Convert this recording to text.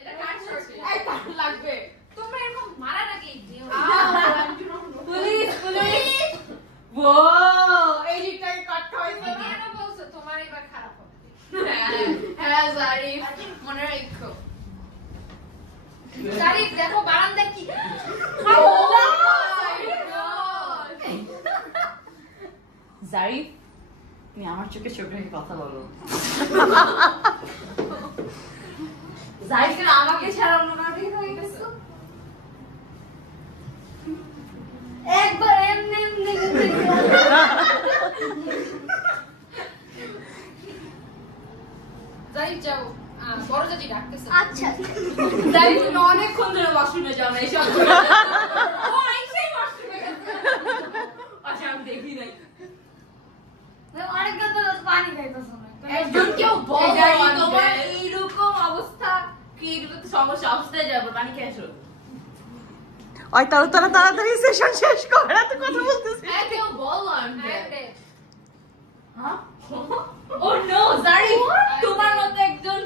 এটা কাট শর্টে লাগবে তোমরা এরকম মারা নাকি পুলিশ ও এই জিটাকে কাট খাওয়াইছো না কেন বলছো তোমার এবার খারাপ হবে হ্যাঁ জারিফ মনে রাখো জারিফ দেখো বারান্দা কি জারিফ তুমি আমার চোখে চোখ রেখে কথা বলো জারিফ কেন আমাকে ছাড়া অন্য কাউকে হয়ে গেছো একবার এমনি জারিফ যাও বড় চাচি ডাকতেছে আচ্ছা জারিফ তুমি অনেকক্ষণ ধরে ওয়াশরুমে যাও না এইসব ও এইসেই ওয়াশরুমে গেছে আচ্ছা আমি দেখি নাই অনেক তো পানি খাইতেছো না একজন কেউ বলো তোমার এইরকম অবস্থা কি এগুলো তো সমস্যা অবস্থায় যাবো পানি খেয়ে আসো ওই তাড়াতাড়ি সেশন শেষ কর এত কথা বলতেছিস হ্যাঁ কেউ বলো আমি ও নো জারিফ তোমার মতো একজন